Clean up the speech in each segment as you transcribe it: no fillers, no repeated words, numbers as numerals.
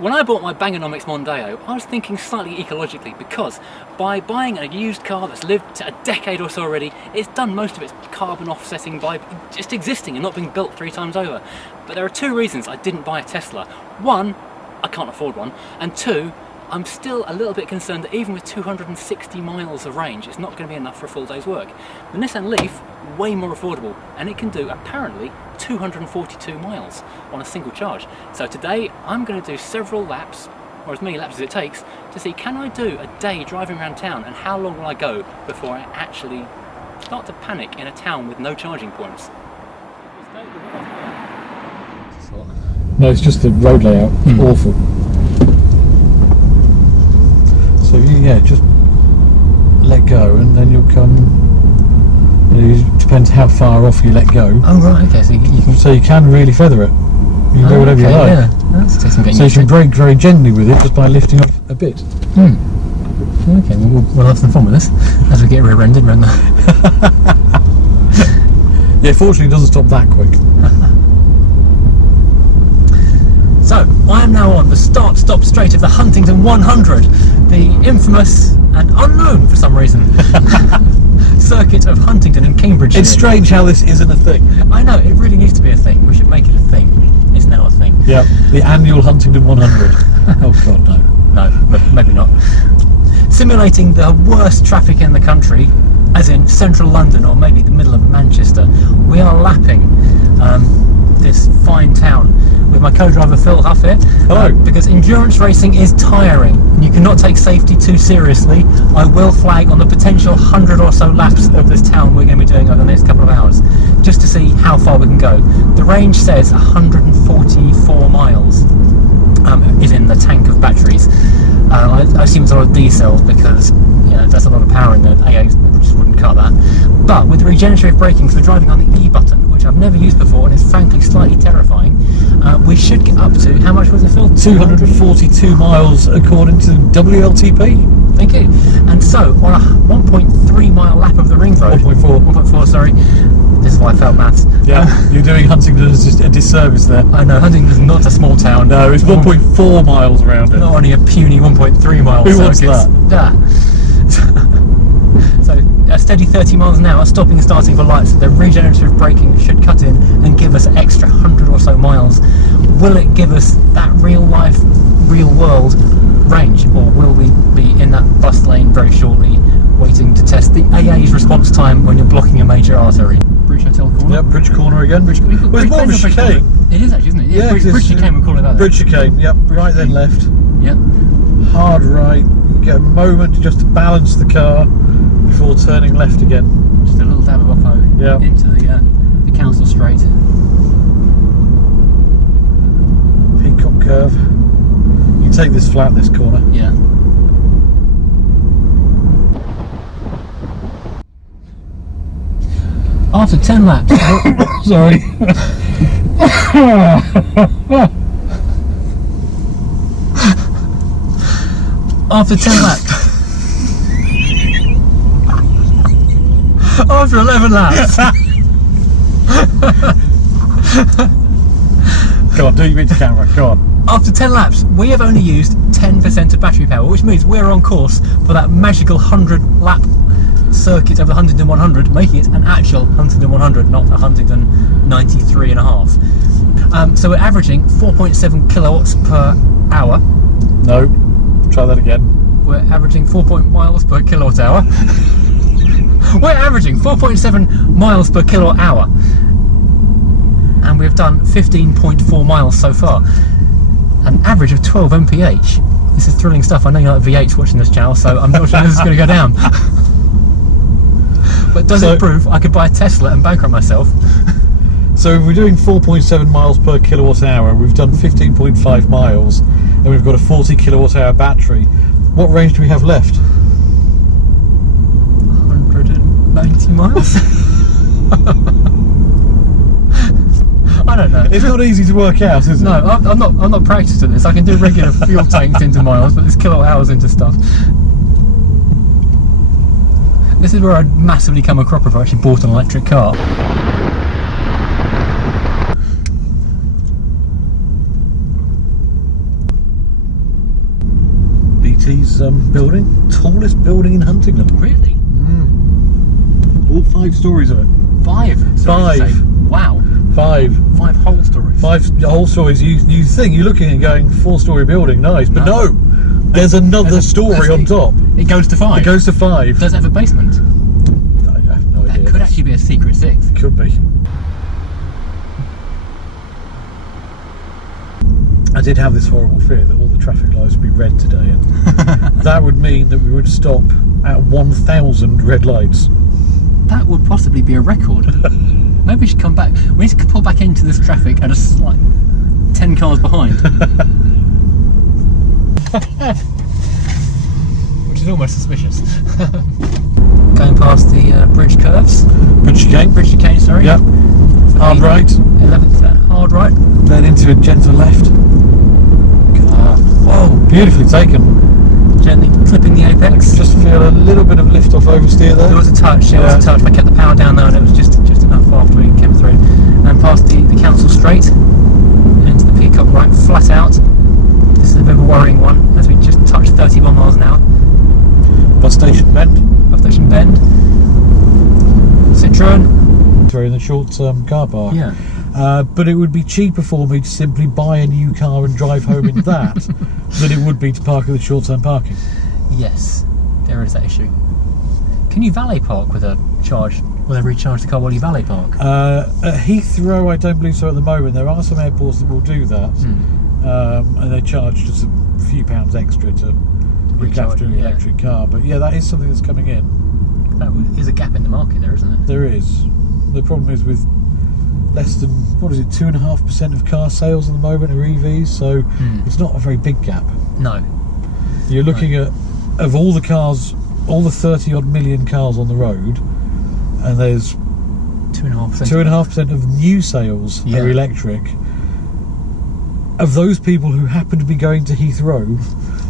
When I bought my Bang&Nomics Mondeo, I was thinking slightly ecologically, because by buying a used car that's lived a decade or so already, it's done most of its carbon offsetting by just existing and not being built 3 times over. But there are 2 reasons I didn't buy a Tesla. 1, I can't afford one, and 2, I'm still a little bit concerned that even with 260 miles of range, it's not going to be enough for a full day's work. The Nissan Leaf, way more affordable, and it can do apparently 242 miles on a single charge. So today I'm going to do several laps, or as many laps as it takes, to see can I do a day driving around town, and how long will I go before I actually start to panic in a town with no charging points. No, it's just the road layout. Awful. So yeah, just let go, and then you'll come. It depends how far off you let go. Oh right, okay. So you can. So you can really feather it. You can do whatever you like. Yeah, that's some getting so you can brake very gently with it just by lifting off a bit. Okay, we'll have some fun with this as we get rear-ended around the. Yeah, fortunately, it doesn't stop that quick. So, I am now on the start-stop straight of the Huntingdon 100, the infamous and unknown for some reason circuit of Huntingdon in Cambridgeshire. It's strange how this isn't a thing. I know, it really needs to be a thing. We should make it a thing. It's now a thing. Yeah, the annual Huntingdon 100. Oh god, no. No, maybe not. Simulating the worst traffic in the country, as in central London or maybe the middle of Manchester, we are lapping this fine town with my co-driver Phil Huff here. Hello. Because endurance racing is tiring. You cannot take safety too seriously. I will flag on the potential 100 or so laps of this town we're going to be doing over the next couple of hours, just to see how far we can go. The range says 144 miles is in the tank of batteries. I assume it's a lot of diesel because that's a lot of power in the AA just wouldn't cut that. But with regenerative braking, for driving on the E button, which I've never used before and is frankly slightly terrifying, we should get up to, how much was it, Phil? 242 miles according to WLTP. Thank you. And so on a 1.3 mile lap of the ring road, 1.4, sorry. This is why I failed maths. Yeah, you're doing Huntingdon a disservice there. I know, Huntingdon is not a small town. No, it's 1.4 miles around it. Not only a puny 1.3 miles. Who wants that? Yeah. So a steady 30 miles an hour, stopping and starting for lights. The regenerative braking should cut in and give us extra 100 or so miles. Will it give us that real life, real world range, or will we be in that bus lane very shortly, waiting to test the AA's response time when you're blocking a major artery? Bridge Hotel corner. Yep, Bridge corner again. Well, it's more of a chicane. It is actually, isn't it? Yeah, Bridge chicane, we'll call it that. Bridge chicane, yep. Right then left. Yep. Hard right. You get a moment just to balance the car before turning left again. Just a little dab of oppo into the council straight. Peacock curve. You can take this flat, this corner. Yeah. After 10 laps. Sorry. After 10 laps. After 11 laps. Go on, do your bit to camera, go on. After 10 laps, we have only used 10% of battery power, which means we're on course for that magical 100 lap circuit of the Huntingdon 100, making it an actual Huntingdon 100, not a Huntingdon 93.5. So we're averaging 4.7 kilowatts per hour. No, try that again. We're averaging 4 miles per kilowatt hour. We're averaging 4.7 miles per kilowatt hour. And we've done 15.4 miles so far. An average of 12 mph. This is thrilling stuff. I know you're like V8 watching this channel, so I'm not sure this is going to go down. But does it prove I could buy a Tesla and bankrupt myself? So if we're doing 4.7 miles per kilowatt hour, we've done 15.5 miles, and we've got a 40 kilowatt hour battery. What range do we have left? 190 miles? I don't know. It's not easy to work out, is it? No, I'm not practiced at this. I can do regular fuel tanks into miles, but this kilowatt hours into stuff. This is where I'd massively come a cropper if I actually bought an electric car. WLTP's building. Tallest building in Huntingdon. Really? All 5 stories of it. 5? Sorry to 5. say. Wow. 5. 5 whole stories. 5 whole stories. You think you're looking and going 4-story building, nice, but no. There's another story on top. It goes to 5. It goes to 5. Does it have a basement? I have no idea. That could actually be a secret 6. Could be. I did have this horrible fear that all the traffic lights would be red today, and that would mean that we would stop at 1,000 red lights. That would possibly be a record. Maybe we should come back. We need to pull back into this traffic at a like 10 cars behind. Which is almost suspicious. Going past the bridge curves. Bridge chicane. Bridge chicane, sorry. Yep. Hard right. 11th, hard right. Then into a gentle left. Whoa, beautifully taken. Gently clipping the apex. Just feel a little bit of lift off oversteer there. There was a touch, there was a touch. I kept the power down there and it was just enough after we came through. And past the council straight, into the peacock right, flat out. This is a bit of a worrying one as we just touched 31 miles an hour. Bus station bend. Bus station bend. Citroen. Through in the short-term car park. Yeah. But it would be cheaper for me to simply buy a new car and drive home in that than it would be to park at the short-term parking. Yes, there is that issue. Can you valet park with a charge? Will they recharge the car while you valet park? At Heathrow, I don't believe so at the moment. There are some airports that will do that, and they charge just a few pounds extra to look after an electric car. But yeah, that is something that's coming in. That is a gap in the market there, isn't it? There is. The problem is with less than, 2.5% of car sales at the moment are EVs, so it's not a very big gap. No. You're looking at, of all the cars, all the 30 odd million cars on the road, and there's 2.5% of new sales are electric. Of those people who happen to be going to Heathrow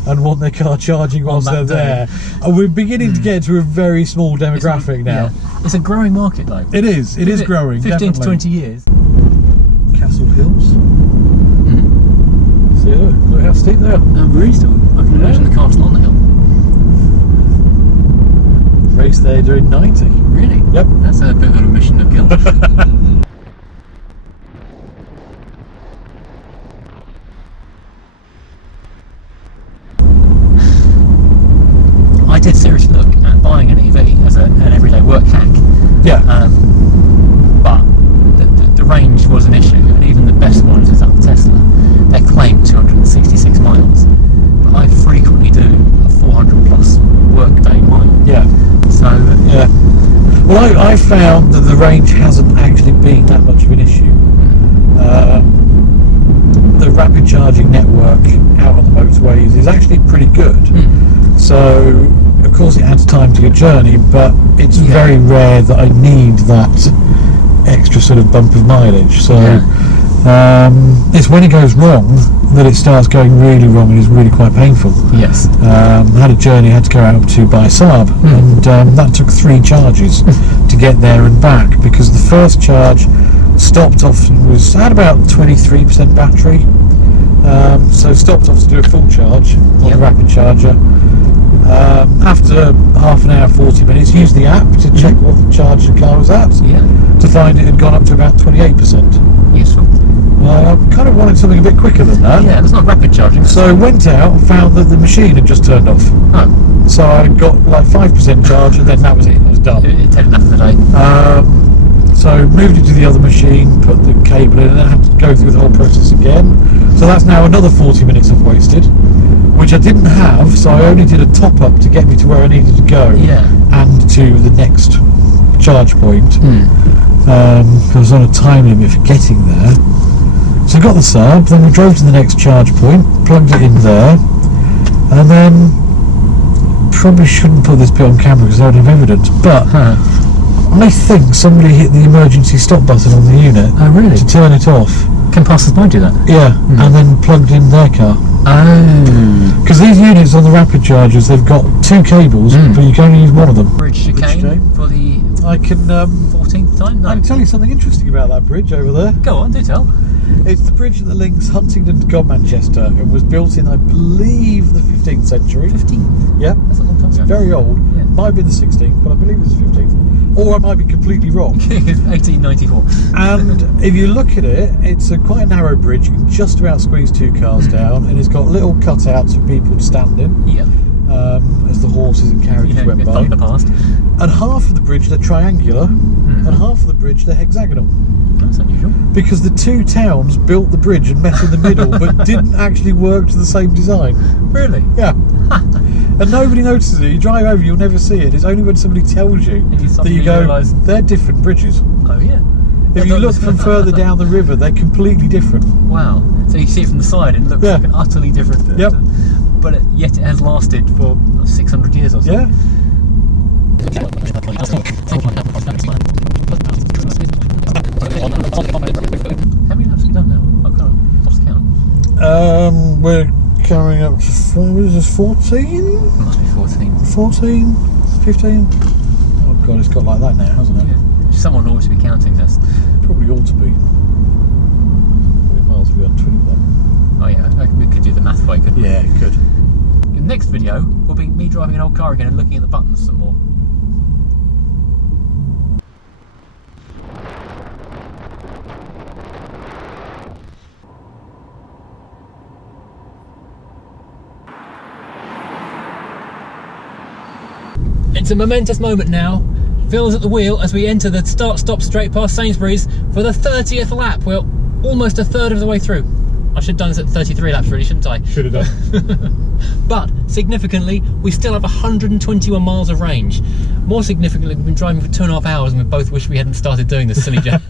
and want their car charging whilst they're there, we're beginning to get to a very small demographic now. Yeah. It's a growing market though. It is. It is growing. 15 to 20 years. Castle Hills. See, look how steep they are. Really steep. I can imagine the castle on the hill. Race there doing 90. Really? Yep. That's a bit of an admission of guilt. I did seriously look at buying an EV as an everyday work hack. Yeah. But the range was an issue, and even the best ones, is like the Tesla, they claim 266 miles. But I frequently do a 400 plus workday mile. Yeah. So yeah. Well, I found that the range hasn't actually been that much of an issue. The rapid charging network out on the motorways is actually pretty good. So, of course, it adds time to your journey, but it's very rare that I need that extra sort of bump of mileage. So, it's when it goes wrong that it starts going really wrong and is really quite painful. Yes. I had a journey I had to go out to buy Saab, and that took 3 charges to get there and back, because the first charge stopped off and had about 23% battery. So stopped off to do a full charge on the rapid charger. After half an hour, 40 minutes, used the app to check what the charge the car was at, to find it had gone up to about 28%. Useful. I kind of wanted something a bit quicker than that. Yeah, it's not rapid charging. So I went out and found that the machine had just turned off. Oh. So I got like 5% charge, and then that was it. I was done. It had enough for the day. So moved it to the other machine, put the cable in, and I had to go through the whole process again. So that's now another 40 minutes I've wasted, which I didn't have, so I only did a top up to get me to where I needed to go and to the next charge point. I was on a time limit for getting there. So I got the Saab, then we drove to the next charge point, plugged it in there, and then probably shouldn't put this bit on camera because I don't have evidence, but I think somebody hit the emergency stop button on the unit to turn it off. Can passers-by do that? Yeah, and then plugged in their car. Oh. Because these units on the rapid chargers, they've got 2 cables, but you can only use one of them. Bridge chicane for the I can 14th time? No. I can tell you something interesting about that bridge over there. Go on, do tell. It's the bridge that links Huntingdon to Manchester. It was built in, I believe, the 15th century. 15th? Yeah. That's a long time ago. Very old. Yeah. Might be the 16th, but I believe it's the 15th. Or I might be completely wrong. 1894. And if you look at it, it's quite a narrow bridge. You can just about squeeze 2 cars down, and it's got little cutouts for people to stand in. Yep. As the horses and carriages went by. The past. And half of the bridge they're triangular, and half of the bridge they're hexagonal. That's unusual. Because the 2 towns built the bridge and met in the middle, but didn't actually work to the same design. Really? Yeah. And nobody notices it. You drive over, you'll never see it. It's only when somebody tells you that you go, realise they're different bridges. Oh yeah. If you look from further down the river, they're completely different. Wow. So you see it from the side and it looks like an utterly different. Yep. But yet it has lasted for 600 years or so. Yeah. How many laps have we done now? I've kind of lost count. We're coming up to, what is this, 14? It must be 14. 14? 15? Oh god, it's got like that now, hasn't it? Yeah. Someone ought to be counting this. Probably ought to be. How many miles have we done? 21. Oh yeah, we could do the math way, couldn't we? Yeah, good. The next video will be me driving an old car again and looking at the buttons some more. It's a momentous moment now. Phil's at the wheel as we enter the start-stop straight past Sainsbury's for the 30th lap. We're almost a third of the way through. I should have done this at 33 laps really, shouldn't I? Should have done. But, significantly, we still have 121 miles of range. More significantly, we've been driving for 2.5 hours and we both wish we hadn't started doing this silly job.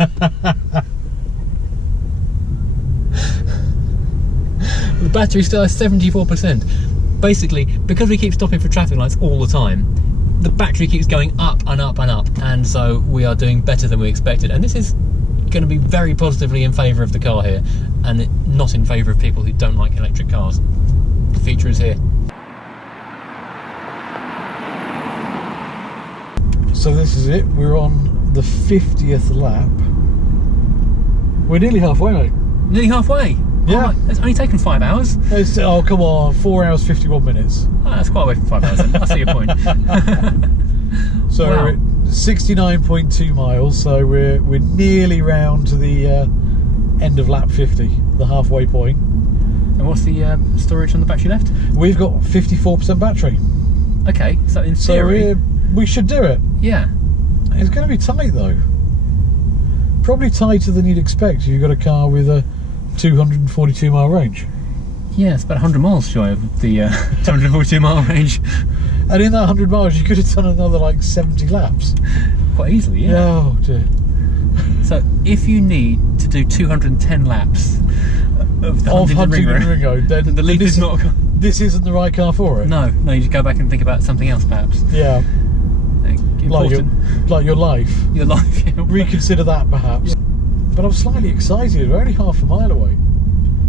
The battery still has 74%. Basically, because we keep stopping for traffic lights all the time, the battery keeps going up and up and up, and so we are doing better than we expected. And this is going to be very positively in favour of the car here, and not in favour of people who don't like electric cars. The future is here. So this is it. We're on the 50th lap. We're nearly halfway, mate. Nearly halfway? Yeah. Oh, it's only taken 5 hours. Oh, come on. 4 hours, 51 minutes. Oh, that's quite a way for 5 hours then. I see your point. So wow. we're at 69.2 miles, so we're nearly round to the end of lap 50, the halfway point. And what's the storage on the battery left? We've got 54% battery. Okay, so in theory... So we should do it. Yeah. It's going to be tight though. Probably tighter than you'd expect if you've got a car with a 242 mile range. Yeah, it's about 100 miles shy of the 242 mile range. And in that 100 miles you could have done another like 70 laps. Quite easily, yeah. Oh dear. So if you need to do 210 laps of the Huntingdon Ring Road, then the Leaf is not... This isn't the right car for it. No, you just go back and think about something else perhaps. Yeah. Important. Like your life. Your life, yeah. Reconsider that perhaps. Yeah. But I'm slightly excited. We're only half a mile away.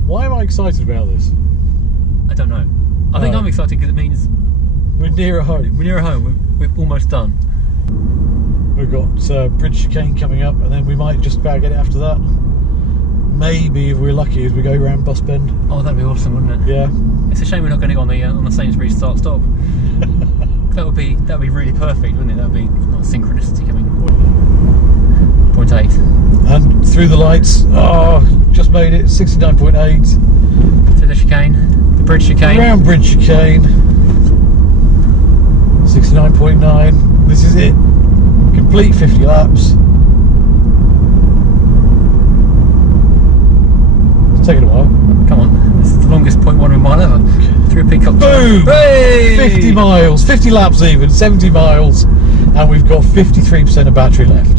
Why am I excited about this? I don't know. I think I'm excited because it means we're nearer home. We're nearer home. We're almost done. We've got Bridge Chicane coming up, and then we might just about get it after that. Maybe if we're lucky, as we go around Bus Bend. Oh, that'd be awesome, wouldn't it? Yeah. It's a shame we're not going to go on the Sainsbury's start-stop. That would be really perfect, wouldn't it? That would be not synchronicity coming. 0.8. And through the lights, just made it, 69.8. To the chicane, the bridge chicane. Around Bridge Chicane, 69.9. This is it. Complete 50 laps. It's taken a while. Come on, this is the longest 0.1 mile ever. Through a Peacock. Boom! Hey! 50 miles, 50 laps even, 70 miles, and we've got 53% of battery left.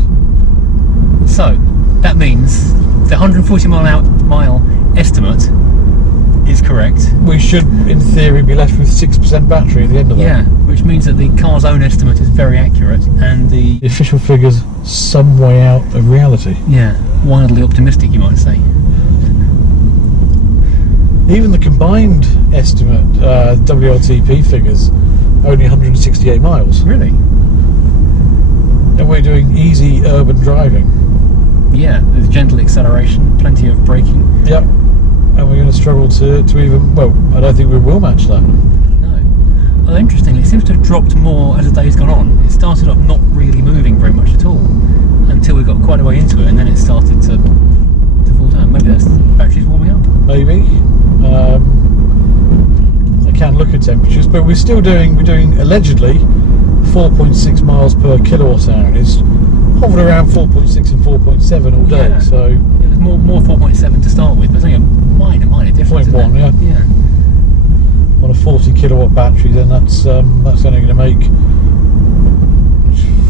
So, that means the 140 mile estimate is correct. We should, in theory, be left with 6% battery at the end of that. Yeah, which means that the car's own estimate is very accurate, and the official figure's some way out of reality. Yeah, wildly optimistic, you might say. Even the combined estimate, WLTP figures, only 168 miles. Really? And we're doing easy urban driving. Yeah, there's gentle acceleration, plenty of braking. Yep. And we're going to struggle to even, well, I don't think we will match that. No. Well, interestingly, it seems to have dropped more as the day's gone on. It started off not really moving very much at all until we got quite a way into it, and then it started to fall down. Maybe that's the batteries warming up. Maybe. I can look at temperatures, but we're doing allegedly 4.6 miles per kilowatt hour, and it's hovered around 4.6 and 4.7 all day. Yeah. So yeah, there's more 4.7 to start with, but it's only a minor difference. 0.1, yeah. On a 40 kilowatt battery, then that's only going to make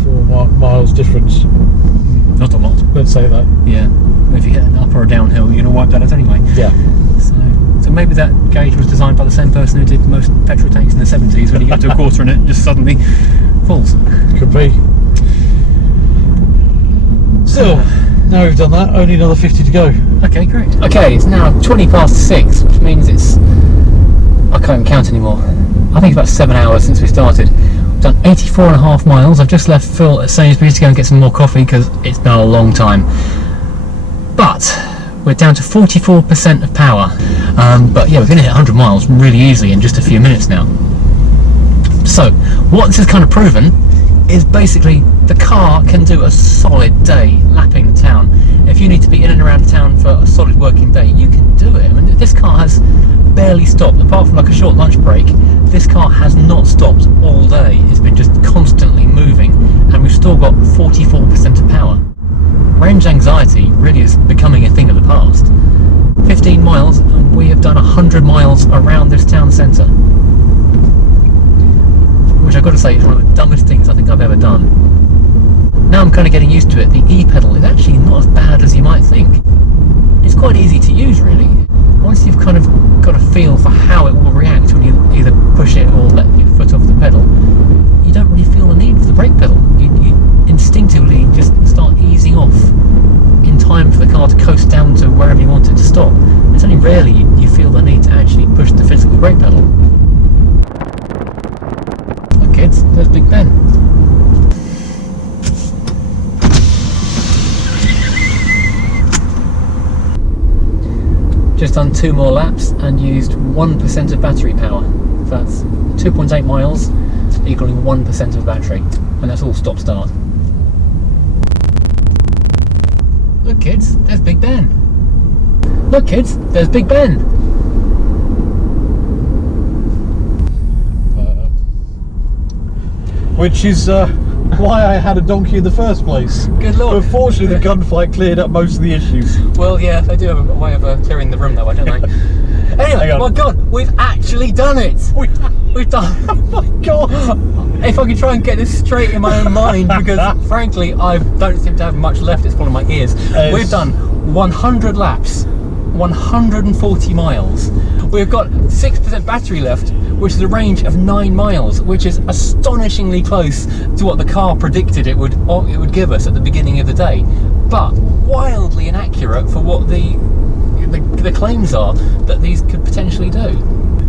4 miles difference. Not a lot. Let's say that. Yeah. If you hit an up or a downhill, you're going to wipe that out anyway. Yeah. So maybe that gauge was designed by the same person who did most petrol tanks in the 70s. When you get to a quarter and it just suddenly falls. Could be. Still, now we've done that, only another 50 to go. Okay, great. Okay, it's now 20 past 6, which means it's... I can't even count anymore. I think it's about 7 hours since we started. We've done 84.5 miles. I've just left Phil at Sainsbury's to go and get some more coffee because it's been a long time. But we're down to 44% of power. But yeah, we're going to hit 100 miles really easily in just a few minutes now. So, what this has kind of proven is basically the car can do a solid day lapping the town. If you need to be in and around town for a solid working day, you can do it. I mean, this car has barely stopped, apart from like a short lunch break. This car has not stopped all day. It's been just constantly moving, and we've still got 44% of power. Range anxiety really is becoming a thing of the past. 15 miles, and we have done 100 miles around this town centre. Which I've got to say is one of the dumbest things I think I've ever done. Now I'm kind of getting used to it. The E-pedal is actually not as bad as you might think. It's quite easy to use, really. Once you've kind of got a feel for how it will react when you either push it or let your foot off the pedal, you don't really feel the need for the brake pedal. You instinctively just start easing off in time for the car to coast down to wherever you want it to stop. It's only rarely you feel the need to actually push the physical brake pedal. Look kids, there's Big Ben. Just done 2 more laps and used 1% of battery power. So that's 2.8 miles equaling 1% of battery, and that's all stop start. Look kids, there's Big Ben. Look kids, there's Big Ben. Which is why I had a donkey in the first place. Good lord. But fortunately the gunfight cleared up most of the issues. Well, yeah, they do have a way of clearing the room that way, don't they? Anyway, my god, we've actually done it! We've done... Oh my god! If I could try and get this straight in my own mind, because frankly, I don't seem to have much left, it's pulling my ears. We've done 100 laps, 140 miles. We've got 6% battery left, which is a range of 9 miles, which is astonishingly close to what the car predicted it would give us at the beginning of the day, but wildly inaccurate for what the claims are that these could potentially do.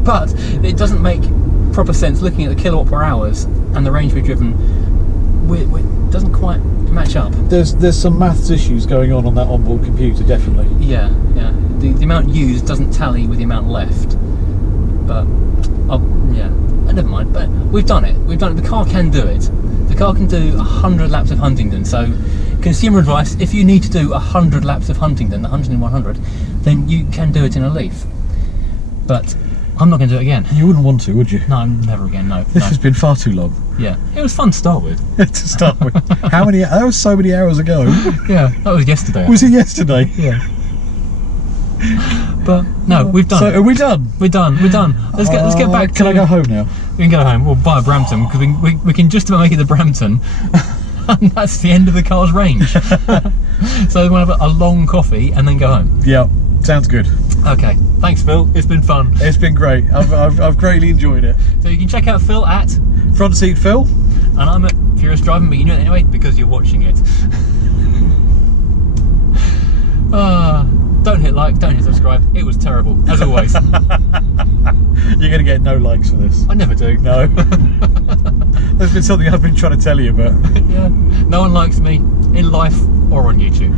But it doesn't make proper sense looking at the kilowatt per hours and the range we've driven. It doesn't quite match up. There's some maths issues going on that onboard computer, definitely. Yeah. The amount used doesn't tally with the amount left. But yeah, never mind. But we've done it. The car can do it. The car can do 100 laps of Huntingdon. So, consumer advice: if you need to do 100 laps of Huntingdon, 100 and 100, then you can do it in a Leaf. But I'm not going to do it again. You wouldn't want to, would you? No, never again. No. This has been far too long. Yeah, it was fun to start with. To start with. How many? That was so many hours ago. Yeah, that was yesterday. Was it yesterday? Yeah. But no, we've done. So it. are we done? We're done. Let's get back. Can I go home now? We can go home. We'll buy a Brampton because we can just about make it the Brampton, and that's the end of the car's range. So we'll have a long coffee and then go home. Yeah, sounds good. Okay, thanks Phil. It's been fun. It's been great. I've greatly enjoyed it. So you can check out Phil at Front Seat Phil, and I'm at Furious Driving, but you know it anyway because you're watching it. Don't hit like, don't hit subscribe. It was terrible, as always. You're going to get no likes for this. I never do. No. There's been something I've been trying to tell you, but... Yeah, no one likes me in life or on YouTube.